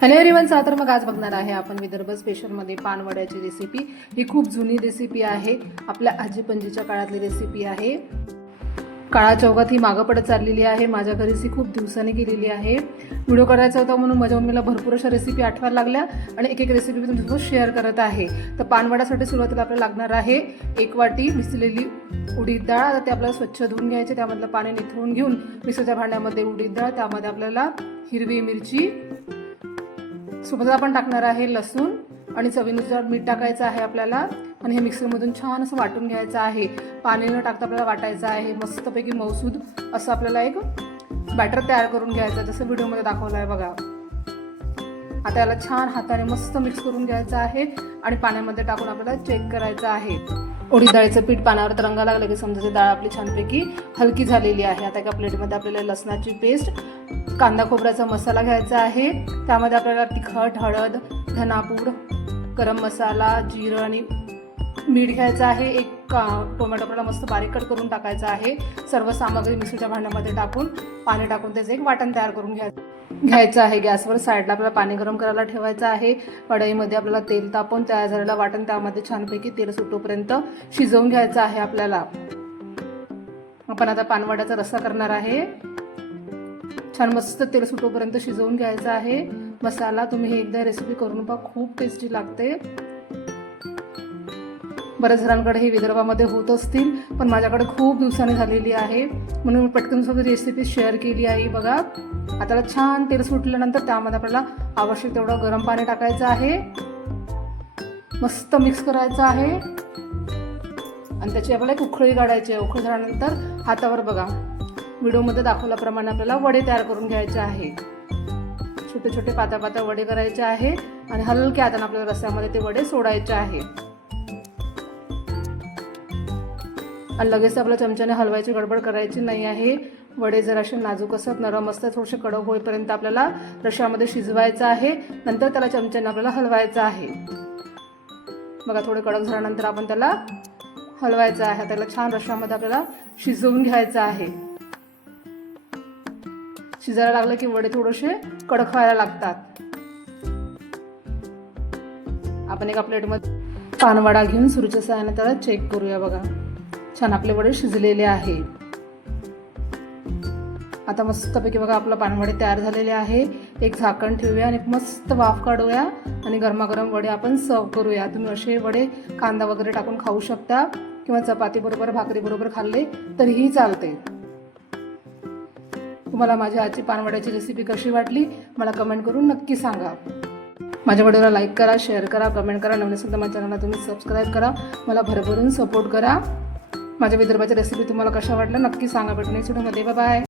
Hello everyone, चला तर मग आज बघणार आहे आपण विदर्भ स्पेशलमध्ये पानवड्याची रेसिपी। ही खूप जुनी रेसिपी आहे, आपल्या आजी पणजीच्या काळातली रेसिपी आहे। काळाच्या ओघात ही मागं पडत चाललेली आहे। माझ्या घरीच ही खूप दिवसांनी केलेली आहे। व्हिडिओ करायचा होता म्हणून माझ्या मम्मीला भरपूर अशा रेसिपी आठवायला लागल्या आणि एक एक रेसिपी मी तुमच्यासोबत शेअर करत आहे। तर पानवड्यासाठी सुरुवातीला आपल्याला लागणार आहे 1 वाटी भिजलेली उडीद डाळ। आता ते आपल्याला स्वच्छ धुवून घ्यायचे, त्यामधलं पाणी निथळून घेऊन मिक्सरच्या भांड्यामध्ये उडीद डाळ, त्यामध्ये आपल्याला हिरवी मिरची, सोबत आपण टाकणार आहे लसूण आणि चवीनुसार मीठ टाकायचं आहे आपल्याला आणि हे मिक्सरमधून छान असं वाटून घ्यायचं आहे। पाणी न टाकता आपल्याला वाटायचं आहे। मस्तपैकी मौसूद असं आपल्याला एक बॅटर तयार करून घ्यायचं, जसं व्हिडिओमध्ये दाखवलं आहे बघा। आता याला छान हाताने मस्त मिक्स करून घ्यायचं आहे आणि पाण्यामध्ये टाकून आपल्याला चेक करायचं आहे। उडीद डाळीचं पीठ पाण्यावर तरंगायला लागलं की समजायचं डाळ आपली छानपैकी हलकी झालेली आहे। आता एका प्लेटमध्ये आपल्याला लसणाची पेस्ट, कांदा खोबऱ्याचा मसाला घ्यायचा आहे, त्यामध्ये आपल्याला तिखट, हळद, धनापूड, गरम मसाला, जिरं आणि मीठ घ्यायचं आहे। एक टोमॅटो आपल्याला मस्त बारीक कट करून टाकायचा आहे। सर्व सामग्री मिक्सरच्या भांड्यामध्ये टाकून पाणी टाकून त्याचं एक वाटण तयार करून घ्यायचं आहे। गॅसवर साईडला आपल्याला पाणी गरम करायला ठेवायचं आहे। कढईमध्ये आपल्याला तेल तापवून तयार झालेलं वाटण त्यामध्ये छानपैकी तेल सुटोपर्यंत शिजवून घ्यायचं आहे आपल्याला। आपण आता पानवड्याचा रस्सा करणार आहे। छान मस्त तेल सुटोपर्यंत शिजवून घ्यायचं आहे मसाला। तुम्ही ही एकदा रेसिपी करून पहा, खूप टेस्टी लागते। बऱ्याच जणांकडे हे विदर्भामध्ये होत असतील, पण माझ्याकडे खूप दिवसांनी झालेली आहे म्हणून मी पटकन सोबत रेसिपी शेअर केली आहे। बघा, आता छान तेल सुटल्यानंतर त्यामध्ये आपल्याला आवश्यक तेवढं गरम पाणी टाकायचं आहे, मस्त मिक्स करायचं आहे आणि त्याची आपल्याला एक उकळी काढायची आहे। उकळी झाल्यानंतर हातावर बघा व्हिडिओमध्ये दाखवल्याप्रमाणे आपल्याला वडे तयार करून घ्यायचे आहे। छोटे छोटे पातळ पातळ वडे करायचे आहे आणि हलक्या हाताने आपल्याला रस्स्यामध्ये ते वडे सोडायचे आहे आणि लगेच आपल्या चमच्याने हलवायची गडबड करायची नाही आहे। वडे जराशे नाजूक असतात, नरम असतात, थोडेसे कडक होईपर्यंत आपल्याला रश्श्यामध्ये शिजवायचं आहे। नंतर त्याला चमच्याने आपल्याला हलवायचं आहे। बघा, थोडे कडक झाल्यानंतर आपण त्याला हलवायचं आहे। त्याला छान रश्श्यामध्ये आपल्याला शिजवून घ्यायचं आहे। शिजायला लागलं की वडे थोडेसे कडक व्हायला लागतात। आपण एका प्लेटमध्ये पानवडा घेऊन सुरीच्या साहाय्याने त्याला चेक करूया। बघा, छान आपले वडे शिजलेले आहे। आता मस्तपैकी बघा आपला पानवडे तयार झालेले आहे। एक झाकण ठेवूया आणि मस्त वाफ काढूया आणि गरमागरम वडे आपण सर्व करूया। तुम्ही असे वडे कांदा वगैरे टाकून खाऊ शकता किंवा चपाती बरोबर, भाकरी बरोबर खाल्ले तरीही चालते। तुम्हाला माझ्या आजची पानवड्याची रेसिपी कशी वाटली मला कमेंट करून नक्की सांगा। माझ्या व्हिडिओला लाईक करा, शेअर करा, कमेंट करा। नवीन असेल तर माझ्या चॅनलला तुम्ही सबस्क्राईब करा, मला भरभरून सपोर्ट करा। माझ्या विदर्भाच्या रेसिपी तुम्हाला कशा वाटल्या नक्की सांगा। भेटू नेक्स्ट व्हिडिओमध्ये, बाय बाय।